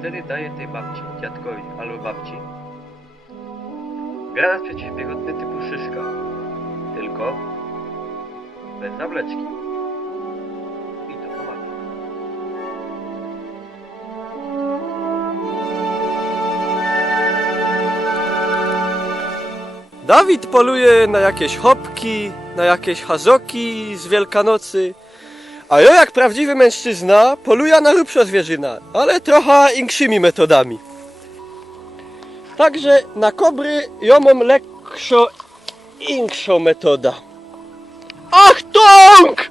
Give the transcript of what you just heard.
wtedy daję tej babci, dziadkowi albo babci granat przeciwpiechotny typu szyszka, tylko bez zawleczki. I to pomaga. Dawid poluje na jakieś chopki, na jakieś hazoki z Wielkanocy, a ja jak prawdziwy mężczyzna poluję na rybsza zwierzyna, ale trochę inkszymi metodami. Także na kobry ja mam lekko inkszą metoda. Achtung!